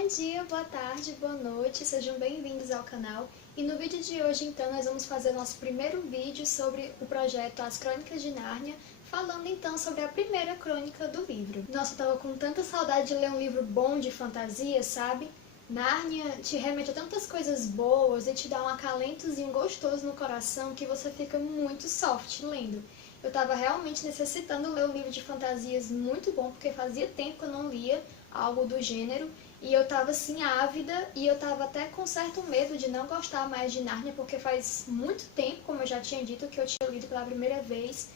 Bom dia, boa tarde, boa noite, sejam bem-vindos ao canal. E no vídeo de hoje, então, nós vamos fazer nosso primeiro vídeo sobre o projeto As Crônicas de Nárnia, falando então sobre a primeira crônica do livro. Nossa, eu tava com tanta saudade de ler um livro bom de fantasia, sabe? Nárnia te remete a tantas coisas boas e te dá um acalentozinho gostoso no coração que você fica muito soft lendo. Eu tava realmente necessitando ler um livro de fantasias muito bom, porque fazia tempo que eu não lia algo do gênero, e eu tava assim ávida, e eu tava até com certo medo de não gostar mais de Nárnia, porque faz muito tempo, como eu já tinha dito, que eu tinha lido pela primeira vez,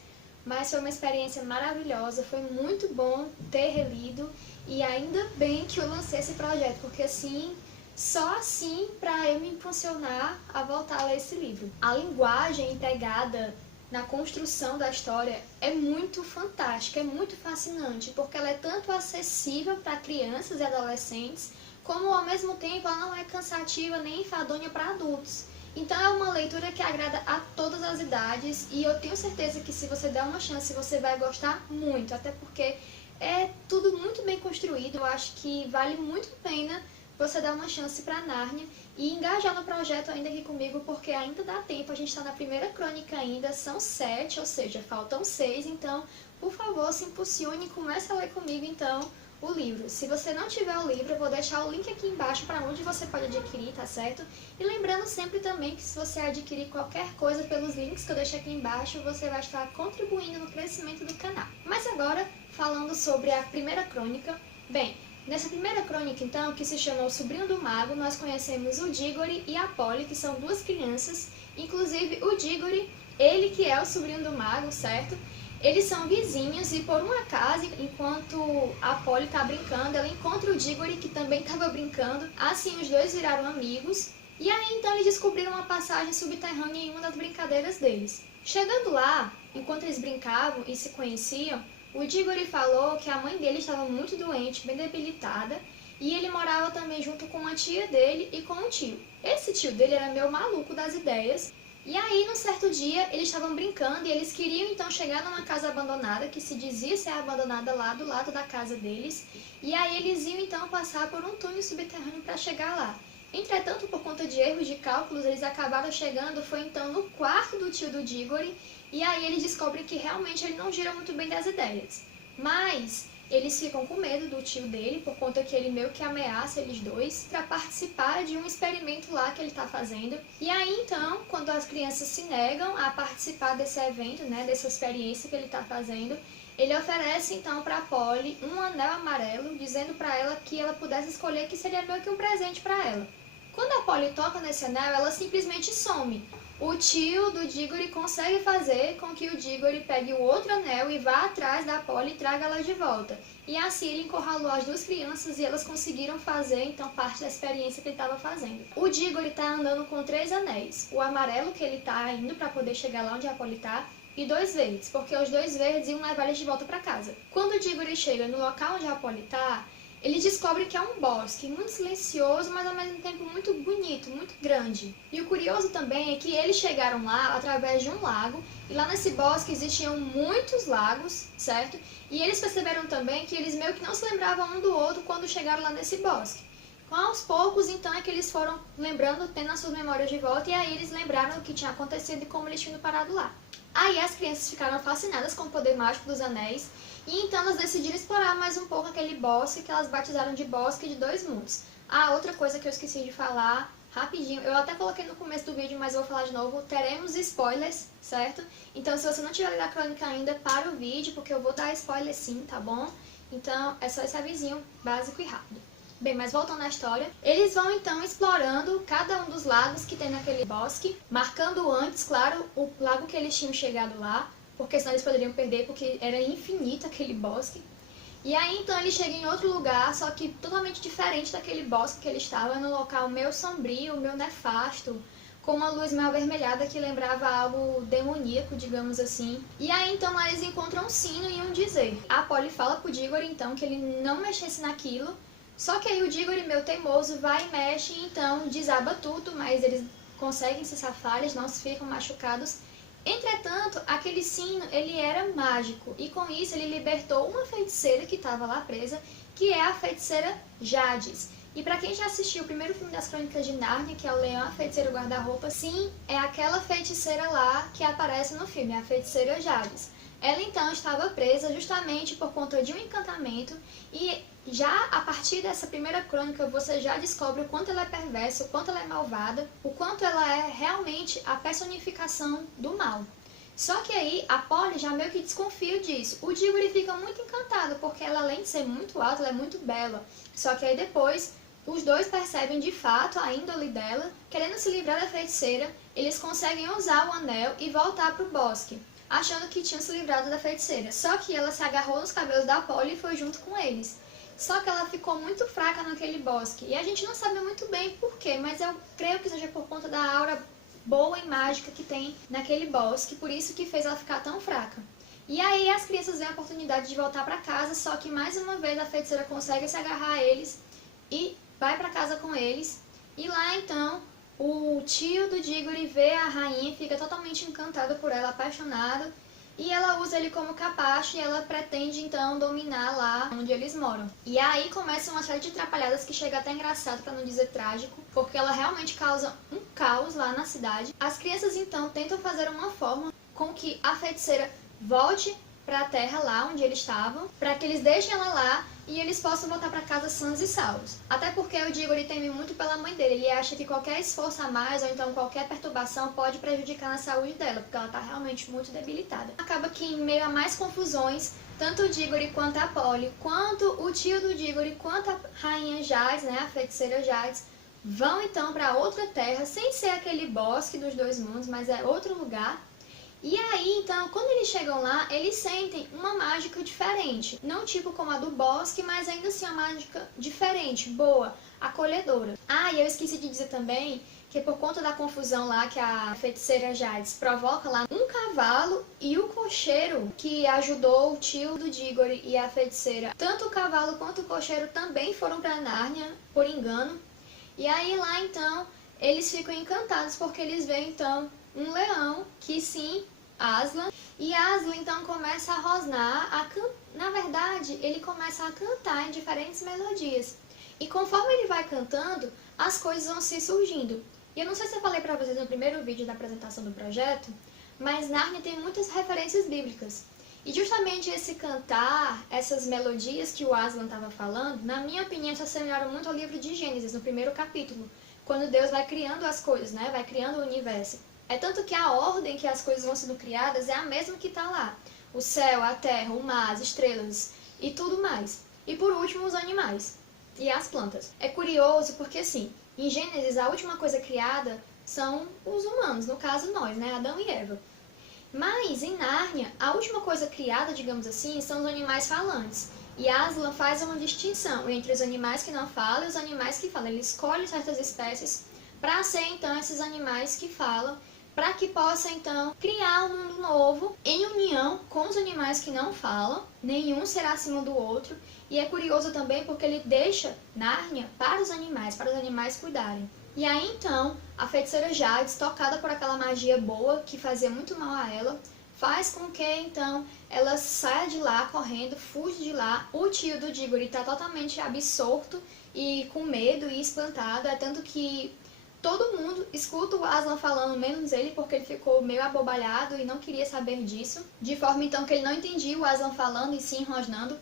mas foi uma experiência maravilhosa, foi muito bom ter relido, e ainda bem que eu lancei esse projeto, porque assim, só assim pra eu me impulsionar a voltar a ler esse livro. A linguagem empregada na construção da história é muito fantástica, é muito fascinante, porque ela é tanto acessível para crianças e adolescentes, como ao mesmo tempo ela não é cansativa nem enfadonha para adultos. Então é uma leitura que agrada a todas as idades e eu tenho certeza que se você der uma chance você vai gostar muito, até porque é tudo muito bem construído. Eu acho que vale muito a pena você dar uma chance para Nárnia e engajar no projeto ainda aqui comigo, porque ainda dá tempo, a gente está na primeira crônica ainda, são 7, ou seja, faltam 6, então, por favor, se impulsione e comece a ler comigo, então, o livro. Se você não tiver o livro, eu vou deixar o link aqui embaixo para onde você pode adquirir, tá certo? E lembrando sempre também que se você adquirir qualquer coisa pelos links que eu deixo aqui embaixo, você vai estar contribuindo no crescimento do canal. Mas agora, falando sobre a primeira crônica, bem, nessa primeira crônica, então, que se chama O Sobrinho do Mago, nós conhecemos o Dígore e a Polly, que são duas crianças. Inclusive, o Dígore, ele que é o sobrinho do mago, certo? Eles são vizinhos e, por um acaso, enquanto a Polly tá brincando, ela encontra o Dígore, que também estava brincando. Assim, os dois viraram amigos. E aí, então, eles descobriram uma passagem subterrânea em uma das brincadeiras deles. Chegando lá, enquanto eles brincavam e se conheciam, o Dígore falou que a mãe dele estava muito doente, bem debilitada, e ele morava também junto com a tia dele e com um tio. Esse tio dele era meio maluco das ideias, e aí, num certo dia, eles estavam brincando e eles queriam então chegar numa casa abandonada, que se dizia ser abandonada lá do lado da casa deles, e aí eles iam então passar por um túnel subterrâneo para chegar lá. Entretanto, por conta de erros de cálculos, eles acabaram chegando, foi então no quarto do tio do Dígore, e aí eles descobrem que realmente ele não gira muito bem das ideias. Mas eles ficam com medo do tio dele, por conta que ele meio que ameaça eles dois para participar de um experimento lá que ele está fazendo. E aí então, quando as crianças se negam a participar desse evento, né, dessa experiência que ele está fazendo, ele oferece então para a Polly um anel amarelo, dizendo para ela que ela pudesse escolher, que seria meio que um presente para ela. Quando a Polly toca nesse anel, ela simplesmente some. O tio do Dígore consegue fazer com que o Dígore pegue o outro anel e vá atrás da Polly e traga ela de volta. E assim ele encurralou as duas crianças e elas conseguiram fazer então parte da experiência que ele estava fazendo. O Dígore está andando com 3 anéis. O amarelo, que ele está indo para poder chegar lá onde a Polly está, e 2 verdes, porque os 2 verdes iam levar eles de volta para casa. Quando o Dígore chega no local onde a Polly está, ele descobre que é um bosque muito silencioso, mas ao mesmo tempo muito bonito, muito grande. E o curioso também é que eles chegaram lá através de um lago, e lá nesse bosque existiam muitos lagos, certo? E eles perceberam também que eles meio que não se lembravam um do outro quando chegaram lá nesse bosque. Aos poucos, então, é que eles foram lembrando, tendo as suas memórias de volta, e aí eles lembraram o que tinha acontecido e como eles tinham parado lá. Aí as crianças ficaram fascinadas com o poder mágico dos anéis, e então elas decidiram explorar mais um pouco aquele bosque que elas batizaram de Bosque de Dois Mundos. Ah, outra coisa que eu esqueci de falar, rapidinho, eu até coloquei no começo do vídeo, mas eu vou falar de novo, teremos spoilers, certo? Então se você não tiver lido a crônica ainda, para o vídeo, porque eu vou dar spoiler sim, tá bom? Então é só esse avisinho básico e rápido. Bem, mas voltando à história, eles vão então explorando cada um dos lagos que tem naquele bosque, marcando antes, claro, o lago que eles tinham chegado lá, porque senão eles poderiam perder, porque era infinito aquele bosque. E aí então ele chega em outro lugar, só que totalmente diferente daquele bosque que ele estava, num local meio sombrio, meio nefasto, com uma luz meio avermelhada que lembrava algo demoníaco, digamos assim. E aí então lá eles encontram um sino e um dizer. A Polly fala pro Dígore então que ele não mexesse naquilo, só que aí o Dígore, meio teimoso, vai e mexe e então desaba tudo, mas eles conseguem se safar, eles não ficam machucados. Entretanto, aquele sino, ele era mágico, e com isso ele libertou uma feiticeira que estava lá presa, que é a feiticeira Jadis. E pra quem já assistiu o primeiro filme das Crônicas de Nárnia, que é o Leão, a Feiticeira e o Guarda-Roupa, sim, é aquela feiticeira lá que aparece no filme, a Feiticeira Jades. Ela então estava presa justamente por conta de um encantamento e já a partir dessa primeira crônica você já descobre o quanto ela é perversa, o quanto ela é malvada, o quanto ela é realmente a personificação do mal. Só que aí a Polly já meio que desconfia disso. O Diggory fica muito encantado porque ela, além de ser muito alta, ela é muito bela. Só que aí depois os dois percebem de fato a índole dela, querendo se livrar da feiticeira, eles conseguem usar o anel e voltar para o bosque, achando que tinham se livrado da feiticeira. Só que ela se agarrou nos cabelos da Polly e foi junto com eles. Só que ela ficou muito fraca naquele bosque. E a gente não sabe muito bem por quê, mas eu creio que seja por conta da aura boa e mágica que tem naquele bosque, por isso que fez ela ficar tão fraca. E aí as crianças têm a oportunidade de voltar para casa, só que mais uma vez a feiticeira consegue se agarrar a eles e vai para casa com eles. E lá então o tio do Diggory vê a rainha e fica totalmente encantado por ela, apaixonado. E ela usa ele como capacho e ela pretende então dominar lá onde eles moram. E aí começa uma série de atrapalhadas que chega até engraçado, para não dizer trágico, porque ela realmente causa um caos lá na cidade. As crianças então tentam fazer uma forma com que a feiticeira volte para a terra lá onde eles estavam, para que eles deixem ela lá e eles possam voltar para casa sãos e salvos. Até porque o Diggory teme muito pela mãe dele, ele acha que qualquer esforço a mais ou então qualquer perturbação pode prejudicar a saúde dela, porque ela está realmente muito debilitada. Acaba que em meio a mais confusões, tanto o Diggory quanto a Polly, quanto o tio do Diggory, quanto a rainha Jades, né, a feiticeira Jades, vão então para outra terra, sem ser aquele bosque dos dois mundos, mas é outro lugar. E aí, então, quando eles chegam lá, eles sentem uma mágica diferente. Não tipo como a do bosque, mas ainda assim uma mágica diferente, boa, acolhedora. Ah, e eu esqueci de dizer também que por conta da confusão lá que a feiticeira Jades provoca lá, um cavalo e o cocheiro que ajudou o tio do Diggory e a feiticeira, tanto o cavalo quanto o cocheiro também foram para Nárnia, por engano. E aí lá, então, eles ficam encantados porque eles veem, então, um leão que sim, Aslan, e Aslan então começa a rosnar, na verdade ele começa a cantar em diferentes melodias, e conforme ele vai cantando, as coisas vão se surgindo. E eu não sei se eu falei pra vocês no primeiro vídeo da apresentação do projeto, mas Nárnia tem muitas referências bíblicas, e justamente esse cantar, essas melodias que o Aslan estava falando, na minha opinião se assemelharam muito ao livro de Gênesis, no primeiro capítulo, quando Deus vai criando as coisas, né? Vai criando o universo. É tanto que a ordem que as coisas vão sendo criadas é a mesma que está lá. O céu, a terra, o mar, as estrelas e tudo mais. E por último, os animais e as plantas. É curioso porque, assim, em Gênesis, a última coisa criada são os humanos, no caso nós, né? Adão e Eva. Mas, em Nárnia, a última coisa criada, digamos assim, são os animais falantes. E Aslan faz uma distinção entre os animais que não falam e os animais que falam. Ele escolhe certas espécies para ser, então, esses animais que falam, para que possa, então, criar um mundo novo em união com os animais que não falam, nenhum será acima do outro, e é curioso também porque ele deixa Nárnia para os animais cuidarem. E aí, então, a feiticeira Jades, tocada por aquela magia boa que fazia muito mal a ela, faz com que, então, ela saia de lá correndo, fuja de lá. O tio do Diggory está totalmente absorto e com medo e espantado, é tanto que todo mundo escuta o Aslan falando, menos ele, porque ele ficou meio abobalhado e não queria saber disso. De forma, então, que ele não entendia o Aslan falando e se enrosnando.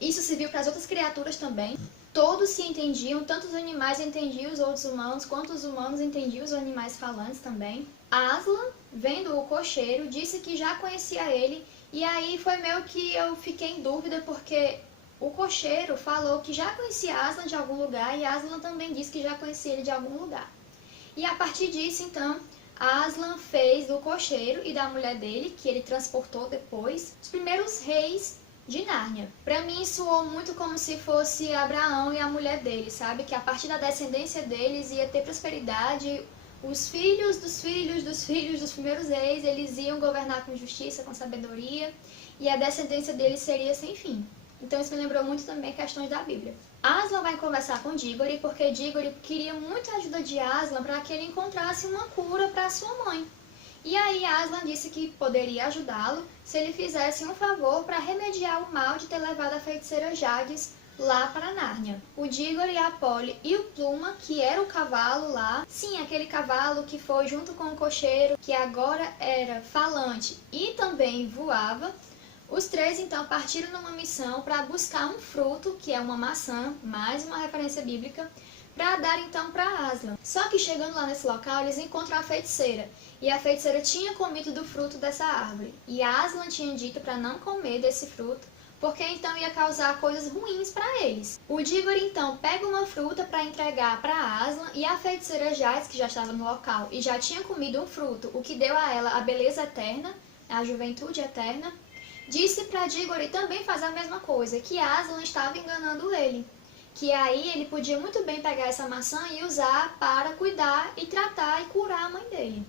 Isso se viu para as outras criaturas também. Todos se entendiam, tanto os animais entendiam os outros humanos, quanto os humanos entendiam os animais falantes também. Aslan, vendo o cocheiro, disse que já conhecia ele, e aí foi meio que eu fiquei em dúvida, porque o cocheiro falou que já conhecia Aslan de algum lugar, e Aslan também disse que já conhecia ele de algum lugar. E a partir disso, então, Aslan fez do cocheiro e da mulher dele, que ele transportou depois, os primeiros reis de Nárnia. Pra mim soou muito como se fosse Abraão e a mulher dele, sabe? Que a partir da descendência deles ia ter prosperidade, os filhos dos filhos dos filhos dos primeiros reis, eles iam governar com justiça, com sabedoria, e a descendência deles seria sem fim. Então isso me lembrou muito também questões da Bíblia. Aslan vai conversar com Diggory porque Diggory queria muito a ajuda de Aslan para que ele encontrasse uma cura para sua mãe. E aí Aslan disse que poderia ajudá-lo se ele fizesse um favor para remediar o mal de ter levado a feiticeira Jades lá para Nárnia. O Dígore, a Polly e o Pluma, que era o cavalo lá, sim, aquele cavalo que foi junto com o cocheiro, que agora era falante e também voava, os três então partiram numa missão para buscar um fruto, que é uma maçã, mais uma referência bíblica, para dar então para Aslan. Só que chegando lá nesse local, eles encontram a feiticeira, e a feiticeira tinha comido do fruto dessa árvore, e Aslan tinha dito para não comer desse fruto, porque então ia causar coisas ruins para eles. O Dígore então pega uma fruta para entregar para Aslan, e a feiticeira Jades, que já estava no local e já tinha comido um fruto, o que deu a ela a beleza eterna, a juventude eterna, disse para Dígore também fazer a mesma coisa, que Aslan estava enganando ele, que aí ele podia muito bem pegar essa maçã e usar para cuidar e tratar e curar a mãe dele.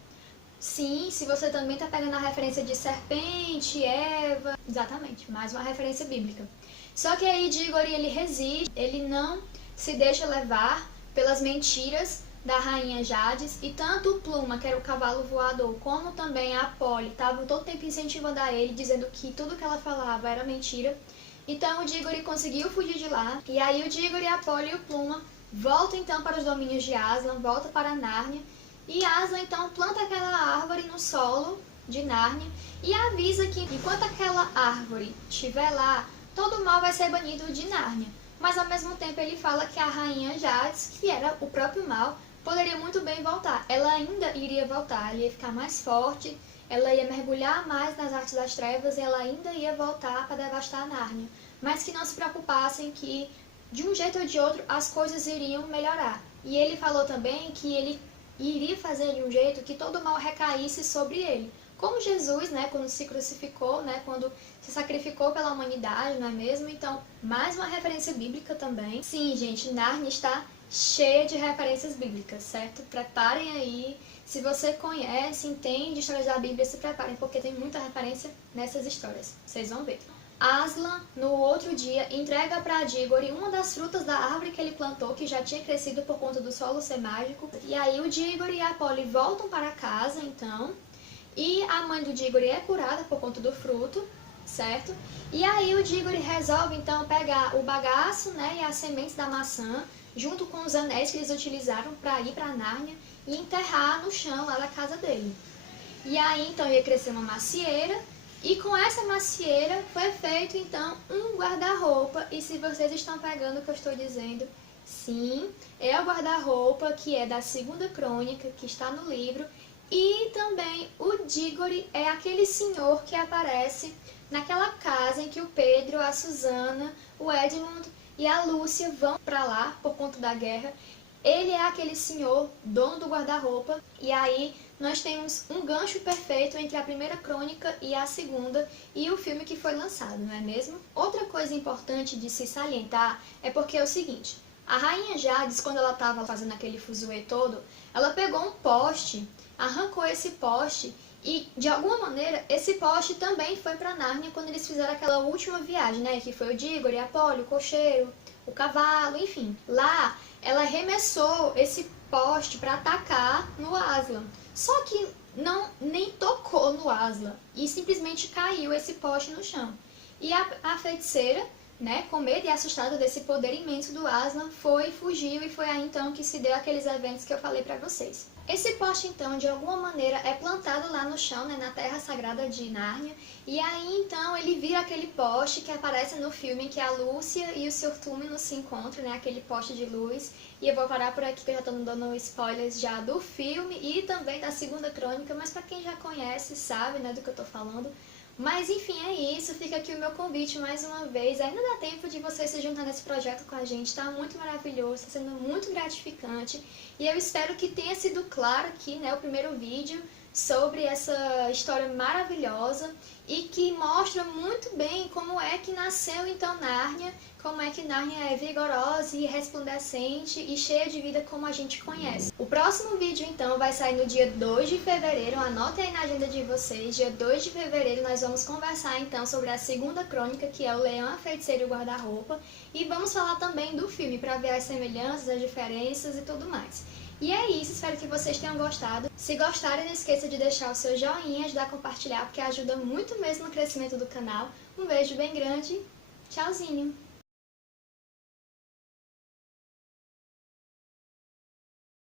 Sim, se você também está pegando a referência de serpente, Eva, exatamente, mais uma referência bíblica. Só que aí Dígore ele resiste, ele não se deixa levar pelas mentiras da rainha Jades, e tanto o Pluma, que era o cavalo voador, como também a Polly estavam todo tempo incentivando a ele, dizendo que tudo que ela falava era mentira. Então o Dígore conseguiu fugir de lá, e aí o Dígore, a Polly e o Pluma voltam então para os domínios de Aslan, voltam para Nárnia, e Aslan então planta aquela árvore no solo de Nárnia e avisa que enquanto aquela árvore estiver lá, todo o mal vai ser banido de Nárnia. Mas ao mesmo tempo ele fala que a rainha Jades, que era o próprio mal, poderia muito bem voltar. Ela ainda iria voltar, ela ia ficar mais forte, ela ia mergulhar mais nas artes das trevas e ela ainda ia voltar para devastar Nárnia. Mas que não se preocupassem, que de um jeito ou de outro as coisas iriam melhorar. E ele falou também que ele iria fazer de um jeito que todo o mal recaísse sobre ele. Como Jesus, né, quando se crucificou, né, quando se sacrificou pela humanidade, não é mesmo? Então, mais uma referência bíblica também. Sim, gente, Nárnia está cheia de referências bíblicas, certo? Preparem aí. Se você conhece, entende histórias da Bíblia, se preparem, porque tem muita referência nessas histórias. Vocês vão ver. Aslan, no outro dia, entrega para Dígore uma das frutas da árvore que ele plantou, que já tinha crescido por conta do solo ser mágico. E aí o Dígore e a Polly voltam para casa, então, e a mãe do Dígore é curada por conta do fruto, certo? E aí o Dígore resolve, então, pegar o bagaço, né, e as sementes da maçã, junto com os anéis que eles utilizaram para ir para Nárnia, e enterrar no chão lá da casa dele. E aí, então, ia crescer uma macieira, e com essa macieira foi feito, então, um guarda-roupa. E se vocês estão pegando o que eu estou dizendo, sim, é o guarda-roupa que é da segunda crônica, que está no livro. E também o Dígore é aquele senhor que aparece naquela casa em que o Pedro, a Susana, o Edmund e a Lúcia vão para lá por conta da guerra. Ele é aquele senhor, dono do guarda-roupa, e aí nós temos um gancho perfeito entre a primeira crônica e a segunda, e o filme que foi lançado, não é mesmo? Outra coisa importante de se salientar é porque é o seguinte, a rainha Jades, quando ela estava fazendo aquele fuzuê todo, ela pegou um poste, arrancou esse poste, e de alguma maneira esse poste também foi para Nárnia quando eles fizeram aquela última viagem, né? Que foi o Dígore, a Polly, o cocheiro, o cavalo, enfim. Lá ela arremessou esse poste para atacar no Aslan. Só que não nem tocou no Aslan e simplesmente caiu esse poste no chão. E a feiticeira, né, com medo e assustada desse poder imenso do Aslan, fugiu, e foi aí então que se deu aqueles eventos que eu falei para vocês. Esse poste, então, de alguma maneira é plantado lá no chão, né, na terra sagrada de Nárnia, e aí então ele vira aquele poste que aparece no filme em que a Lúcia e o Sr. Túmino se encontram, né, aquele poste de luz. E eu vou parar por aqui que eu já estou dando spoilers já do filme e também da segunda crônica, mas para quem já conhece, sabe, né, do que eu estou falando. Mas enfim, é isso, fica aqui o meu convite mais uma vez. Ainda dá tempo de vocês se juntar nesse projeto com a gente, tá muito maravilhoso, está sendo muito gratificante. E eu espero que tenha sido claro aqui, né, o primeiro vídeo sobre essa história maravilhosa e que mostra muito bem como é que nasceu então Nárnia, como é que Nárnia é vigorosa e resplandecente e cheia de vida como a gente conhece. O próximo vídeo então vai sair no dia 2 de fevereiro, anotem aí na agenda de vocês, dia 2 de fevereiro nós vamos conversar então sobre a segunda crônica, que é o Leão, a Feiticeira e o Guarda-Roupa, e vamos falar também do filme para ver as semelhanças, as diferenças e tudo mais. E é isso, espero que vocês tenham gostado. Se gostarem, não esqueça de deixar o seu joinha, ajudar a compartilhar, porque ajuda muito mesmo no crescimento do canal. Um beijo bem grande, tchauzinho!